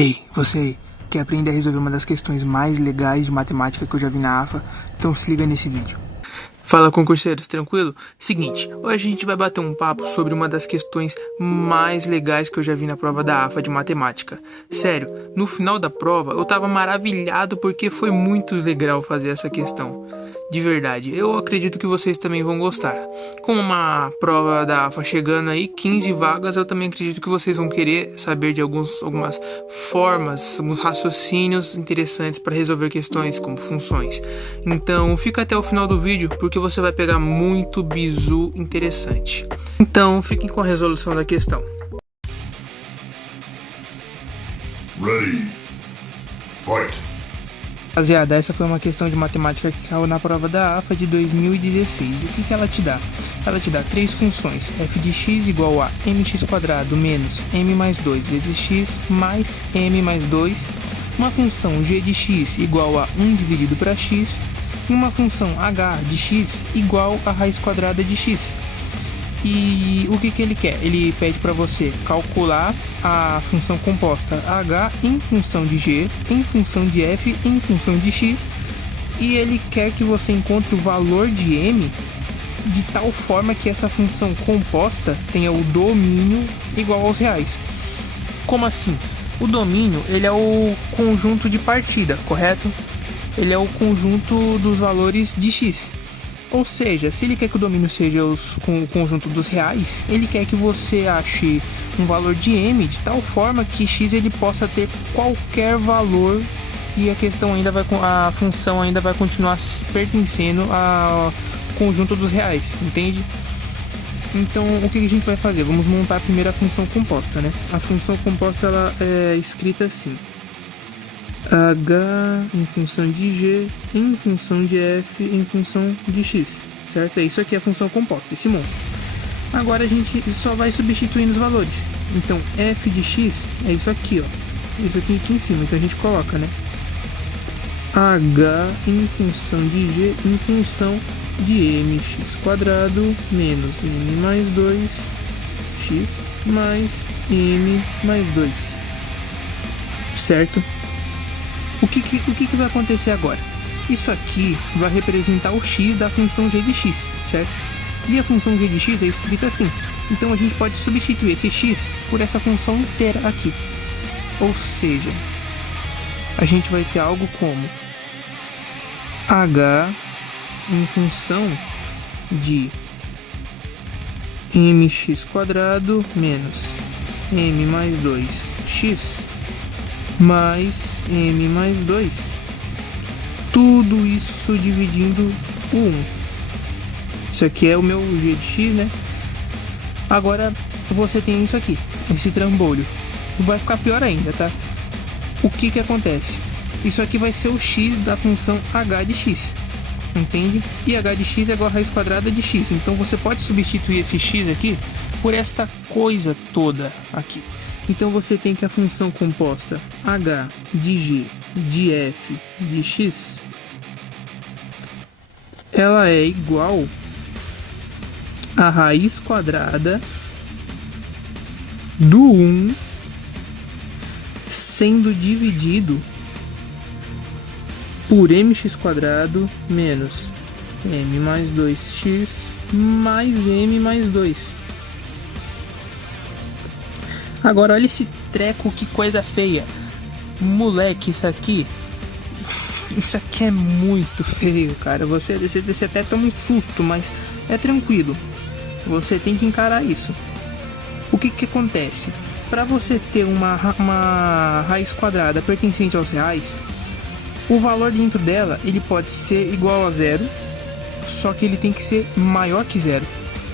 Ei, você aí, quer aprender a resolver uma das questões mais legais de matemática que eu já vi na AFA? Então se liga nesse vídeo. Fala, concurseiros, tranquilo? Seguinte, hoje a gente vai bater um papo sobre uma das questões mais legais que eu já vi na prova da AFA de matemática. Sério, no final da prova eu tava maravilhado porque foi muito legal fazer essa questão. De verdade, eu acredito que vocês também vão gostar. Com uma prova da AFA chegando aí, 15 vagas, eu também acredito que vocês vão querer saber de algumas formas, alguns raciocínios interessantes para resolver questões como funções. Então, fica até o final do vídeo, porque você vai pegar muito bizu interessante. Então, fiquem com a resolução da questão. Ready. Fight. Rapaziada, essa foi uma questão de matemática que caiu na prova da AFA de 2016. O que ela te dá? Ela te dá três funções: f de x igual a mx² menos m mais 2 vezes x mais m mais 2, uma função g de x igual a 1 dividido para x, e uma função h de x igual a raiz quadrada de x. E o que ele quer? Ele pede para você calcular a função composta h em função de g, em função de f, em função de x, e ele quer que você encontre o valor de m de tal forma que essa função composta tenha o domínio igual aos reais. Como assim? O domínio, ele é o conjunto de partida, correto? Ele é o conjunto dos valores de x. Ou seja, se ele quer que o domínio seja o conjunto dos reais, ele quer que você ache um valor de m de tal forma que x ele possa ter qualquer valor e a função ainda vai continuar pertencendo ao conjunto dos reais, entende? Então, o que a gente vai fazer? Vamos montar a primeira função composta, né? A função composta ela é escrita assim: h em função de g, em função de f, em função de x, certo? É isso aqui, a função composta, esse monstro. Agora a gente só vai substituindo os valores. Então, f de x é isso aqui, ó. Isso aqui em cima, então a gente coloca, né? h em função de g, em função de mx² menos m mais 2, x mais m mais 2, certo? O que vai acontecer agora? Isso aqui vai representar o x da função g de x, certo? E a função g de x é escrita assim. Então a gente pode substituir esse x por essa função inteira aqui. Ou seja, a gente vai ter algo como h em função de mx² menos m mais 2x mais m mais 2, tudo isso dividindo o 1. Isso aqui é o meu g de x, né? Agora você tem isso aqui, esse trambolho. Vai ficar pior ainda, tá? O que acontece? Isso aqui vai ser o x da função h de x, entende? E h de x é igual a raiz quadrada de x. Então você pode substituir esse x aqui por esta coisa toda aqui. Então você tem que a função composta h de g de f de x, ela é igual a raiz quadrada do 1 sendo dividido por mx² menos m mais 2x mais m mais 2. Agora olha esse treco, que coisa feia. Moleque, isso aqui é muito feio, cara. Você até toma um susto, mas é tranquilo. Você tem que encarar isso. O que acontece? Para você ter uma raiz quadrada pertencente aos reais, o valor dentro dela ele pode ser igual a zero, só que ele tem que ser maior que zero.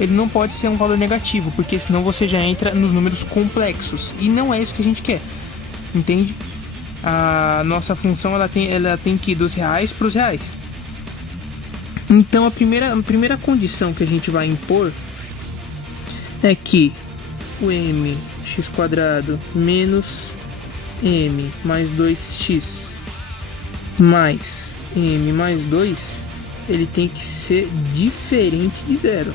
Ele não pode ser um valor negativo, porque senão você já entra nos números complexos, e não é isso que a gente quer, entende? A nossa função ela tem que ir dos reais para os reais. Então a primeira condição que a gente vai impor é que o mx² menos m mais 2x mais m mais 2 ele tem que ser diferente de zero.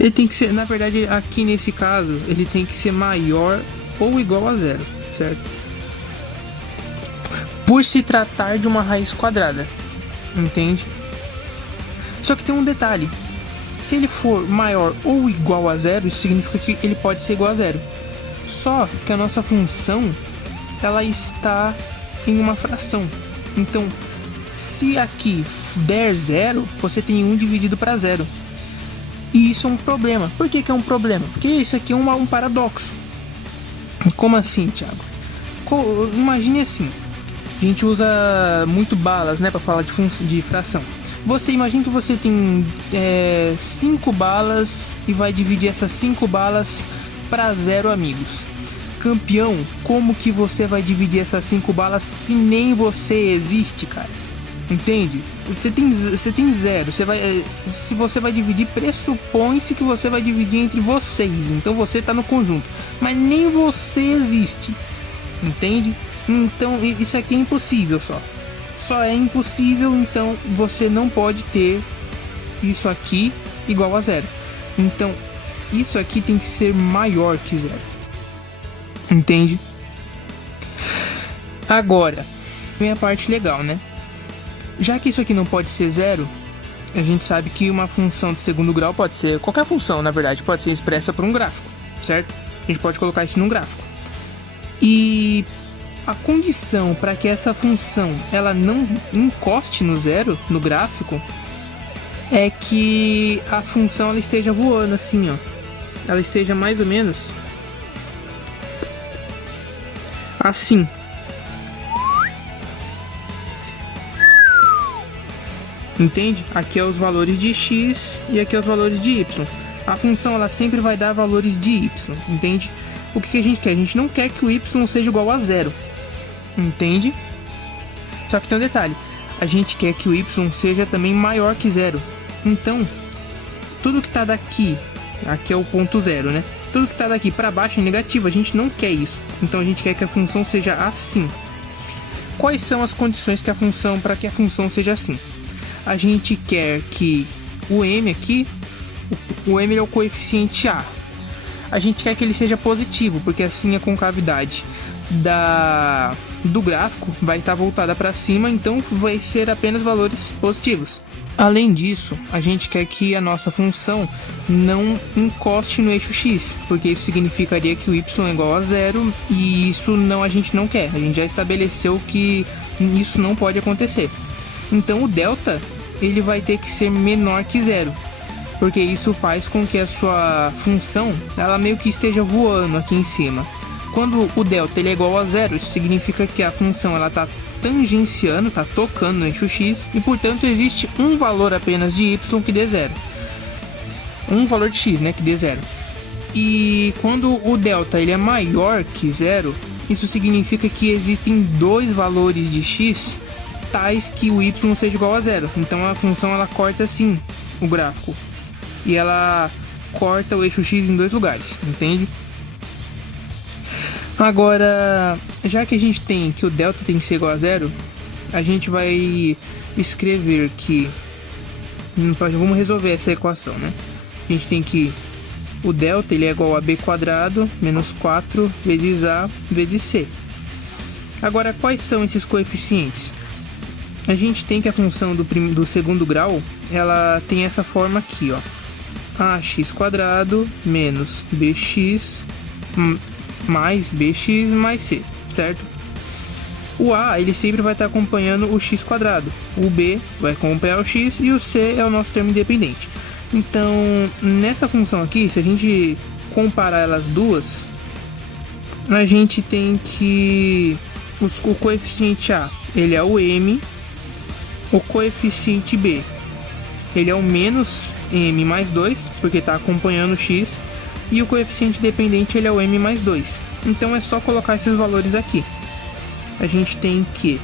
Ele tem que ser, na verdade, aqui nesse caso, ele tem que ser maior ou igual a zero, certo? Por se tratar de uma raiz quadrada, entende? Só que tem um detalhe. Se ele for maior ou igual a zero, isso significa que ele pode ser igual a zero. Só que a nossa função, ela está em uma fração. Então, se aqui der zero, você tem 1 dividido para zero. E isso é um problema. Por que é um problema? Porque isso aqui é um paradoxo. Como assim, Thiago? Imagine assim. A gente usa muito balas, né, para falar de fração. Você imagina que você tem 5 balas e vai dividir essas 5 balas para 0 amigos. Campeão, como que você vai dividir essas 5 balas se nem você existe, cara? Entende? Você tem 0. Se você vai dividir, pressupõe-se que você vai dividir entre vocês. Então você tá no conjunto. Mas nem você existe. Entende? Então isso aqui é impossível só. Só é impossível, então você não pode ter isso aqui igual a zero. Então isso aqui tem que ser maior que zero. Entende? Agora vem a parte legal, né? Já que isso aqui não pode ser zero, a gente sabe que uma função de segundo grau pode ser... Qualquer função, na verdade, pode ser expressa por um gráfico, certo? A gente pode colocar isso num gráfico. E a condição para que essa função ela não encoste no zero, no gráfico, é que a função ela esteja voando assim, ó. Ela esteja mais ou menos assim. Entende? Aqui é os valores de x e aqui é os valores de y. A função ela sempre vai dar valores de y, entende? O que a gente quer? A gente não quer que o y seja igual a zero, entende? Só que tem um detalhe. A gente quer que o y seja também maior que zero. Então, tudo que está daqui, aqui é o ponto zero, né? Tudo que está daqui para baixo é negativo. A gente não quer isso. Então a gente quer que a função seja assim. Quais são as condições que a função para que a função seja assim? A gente quer que o m aqui, o m é o coeficiente a. A gente quer que ele seja positivo, porque assim a concavidade do gráfico vai estar voltada para cima, então vai ser apenas valores positivos. Além disso, a gente quer que a nossa função não encoste no eixo x, porque isso significaria que o y é igual a zero, e isso a gente não quer. A gente já estabeleceu que isso não pode acontecer. Então o delta ele vai ter que ser menor que zero, porque isso faz com que a sua função ela meio que esteja voando aqui em cima. Quando o delta ele é igual a zero, isso significa que a função ela está tangenciando, está tocando no eixo x, e portanto existe um valor apenas de y que dê zero. Um valor de x, né, que dê zero. E quando o delta ele é maior que zero, isso significa que existem dois valores de x tais que o y seja igual a zero. Então a função ela corta assim o gráfico, e ela corta o eixo x em dois lugares, entende? Agora, já que a gente tem que o delta tem que ser igual a zero, a gente vai escrever que... Vamos resolver essa equação, né? A gente tem que o delta ele é igual a b quadrado menos 4 vezes a vezes c. Agora, quais são esses coeficientes? A gente tem que a função do segundo grau, ela tem essa forma aqui, ó. Ax quadrado menos bx mais bx mais c, certo? O a, ele sempre vai estar acompanhando o x quadrado. O b vai acompanhar o x e o c é o nosso termo independente. Então, nessa função aqui, se a gente comparar elas duas, a gente tem que o coeficiente a, ele é o m, o coeficiente b, ele é o menos m mais 2, porque está acompanhando o x, e o coeficiente dependente ele é o m mais 2. Então é só colocar esses valores aqui. A gente tem que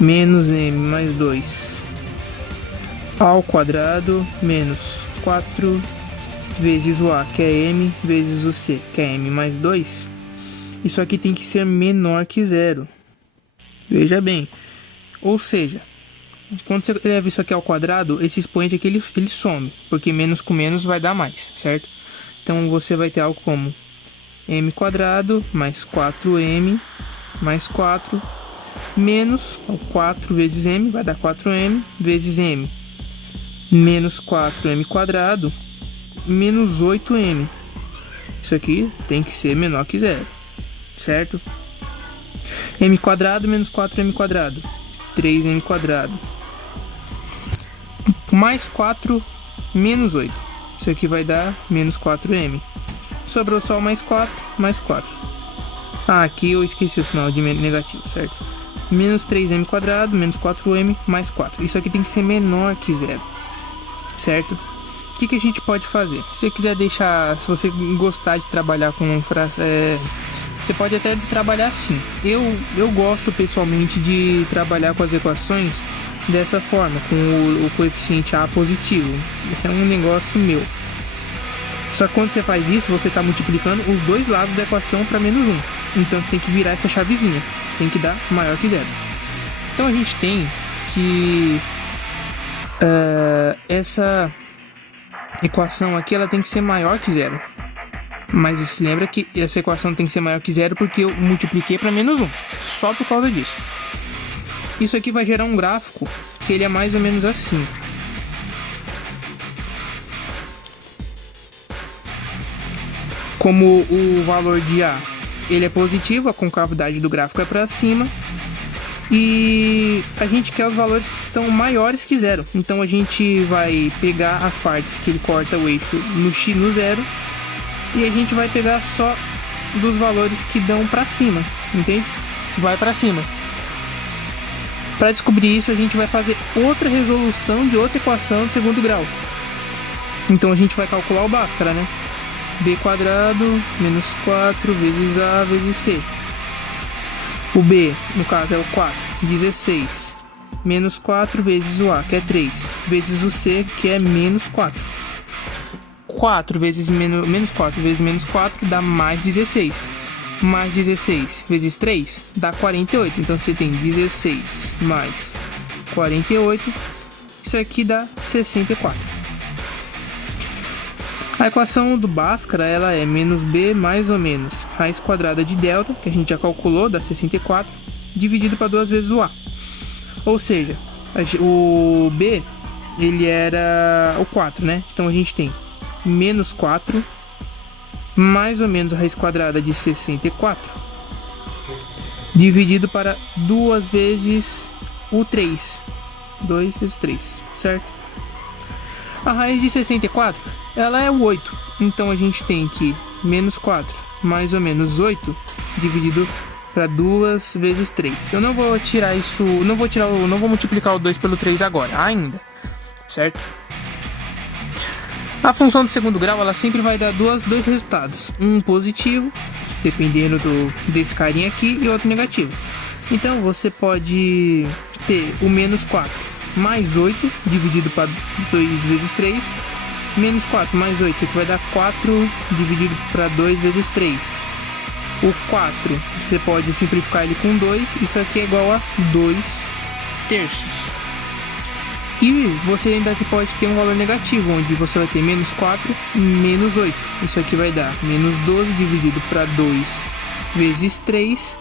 menos m mais 2 ao quadrado menos 4 vezes o a, que é m, vezes o c, que é m mais 2. Isso aqui tem que ser menor que zero. Veja bem. Ou seja, quando você leva isso aqui ao quadrado, esse expoente aqui ele some, porque menos com menos vai dar mais, certo? Então você vai ter algo como m quadrado mais 4m mais 4 menos 4 vezes m, vai dar 4m, vezes m, menos 4m quadrado, menos 8m. Isso aqui tem que ser menor que zero, certo? M quadrado menos 4m quadrado, 3m quadrado, mais 4 menos 8. Isso aqui vai dar menos 4m. Sobrou só o mais 4, mais 4. Ah, aqui eu esqueci o sinal de negativo, certo? Menos 3m quadrado, menos 4m, mais 4. Isso aqui tem que ser menor que zero, certo? O que a gente pode fazer? Se você quiser deixar, se você gostar de trabalhar com você pode até trabalhar assim. Eu gosto pessoalmente de trabalhar com as equações dessa forma, com o coeficiente A positivo. É um negócio meu. Só que quando você faz isso, você está multiplicando os dois lados da equação para menos 1. Então você tem que virar essa chavezinha. Tem que dar maior que zero. Então a gente tem que essa equação aqui ela tem que ser maior que zero. Mas se lembra que essa equação tem que ser maior que zero porque eu multipliquei para menos 1. Só por causa disso. Isso aqui vai gerar um gráfico que ele é mais ou menos assim. Como o valor de A ele é positivo, a concavidade do gráfico é para cima. E a gente quer os valores que são maiores que zero. Então a gente vai pegar as partes que ele corta o eixo no x no zero. E a gente vai pegar só dos valores que dão para cima, entende? Que vai para cima. Para descobrir isso, a gente vai fazer outra resolução de outra equação de segundo grau. Então a gente vai calcular o Bhaskara, né? B quadrado menos 4 vezes A vezes C. O B, no caso, é o 4, 16. Menos 4 vezes o A, que é 3. Vezes o C, que é menos 4. 4 vezes menos 4 vezes menos 4 dá mais 16. Mais 16 vezes 3 dá 48. Então você tem 16 mais 48. Isso aqui dá 64. A equação do Bhaskara ela é menos b mais ou menos raiz quadrada de delta, que a gente já calculou, dá 64, dividido para 2 vezes o a. Ou seja, o b ele era o 4, né? Então a gente tem menos 4 mais ou menos a raiz quadrada de 64 dividido para 2 vezes o 3. 2 vezes 3, certo? A raiz de 64, ela é o 8. Então a gente tem que menos 4 mais ou menos 8 dividido para 2 vezes 3. Eu não vou tirar isso, não vou multiplicar o 2 pelo 3 agora, ainda, certo? A função de segundo grau, ela sempre vai dar dois resultados. Um positivo, dependendo desse carinha aqui, e outro negativo. Então você pode ter o menos 4 mais 8 dividido para 2 vezes 3. Menos 4 mais 8, isso aqui vai dar 4 dividido para 2 vezes 3. O 4, você pode simplificar ele com 2. Isso aqui é igual a 2 terços. E você ainda pode ter um valor negativo, onde você vai ter menos 4, menos 8. Isso aqui vai dar menos 12 dividido para 2 vezes 3.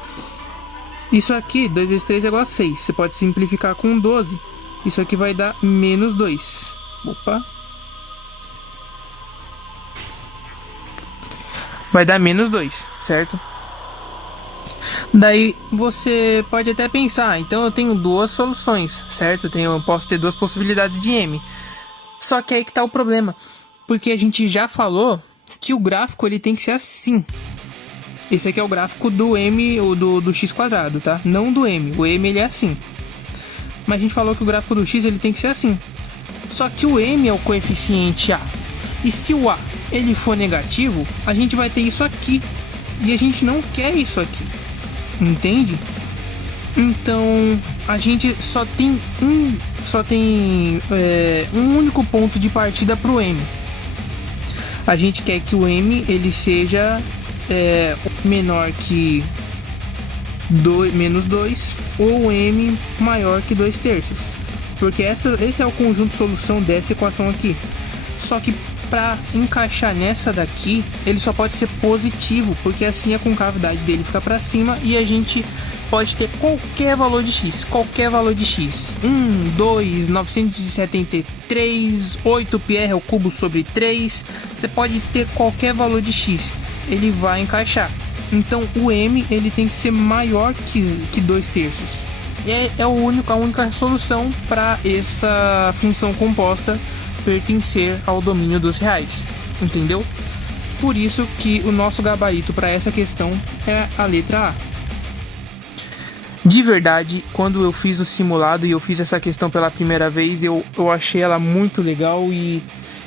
Isso aqui, 2 vezes 3 é igual a 6. Você pode simplificar com 12. Isso aqui vai dar menos 2. Opa. Vai dar menos 2, certo? Daí você pode até pensar, então eu tenho duas soluções, certo? Eu posso ter duas possibilidades de M. Só que aí que tá o problema, porque a gente já falou que o gráfico ele tem que ser assim. Esse aqui é o gráfico do M ou do x quadrado, tá? Não do M. O M ele é assim. Mas a gente falou que o gráfico do x ele tem que ser assim. Só que o M é o coeficiente A. E se o A ele for negativo, a gente vai ter isso aqui. E a gente não quer isso aqui. Entende? Então a gente só tem um único ponto de partida para o M. A gente quer que o M ele seja menor que menos 2 ou M maior que 2 terços. porque esse é o conjunto de solução dessa equação aqui. Só que para encaixar nessa daqui, ele só pode ser positivo, porque assim a concavidade dele fica para cima e a gente pode ter qualquer valor de x, 1, 2, 973, 8 πr ao cubo sobre 3, você pode ter qualquer valor de x, ele vai encaixar. Então o m ele tem que ser maior que 2/3. É a única solução para essa função composta pertencer ao domínio dos reais, entendeu? Por isso que o nosso gabarito para essa questão é a letra A. De verdade, quando eu fiz o simulado e eu fiz essa questão pela primeira vez, eu achei ela muito legal e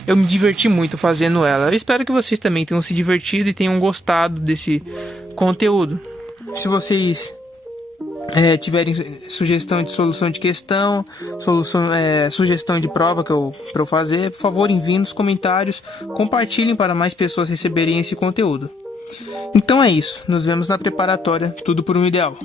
eu me diverti muito fazendo ela. Eu espero que vocês também tenham se divertido e tenham gostado desse conteúdo. Se vocês tiverem sugestão de solução de questão, sugestão de prova para eu fazer, por favor, enviem nos comentários, compartilhem para mais pessoas receberem esse conteúdo. Então é isso, nos vemos na preparatória, tudo por um ideal.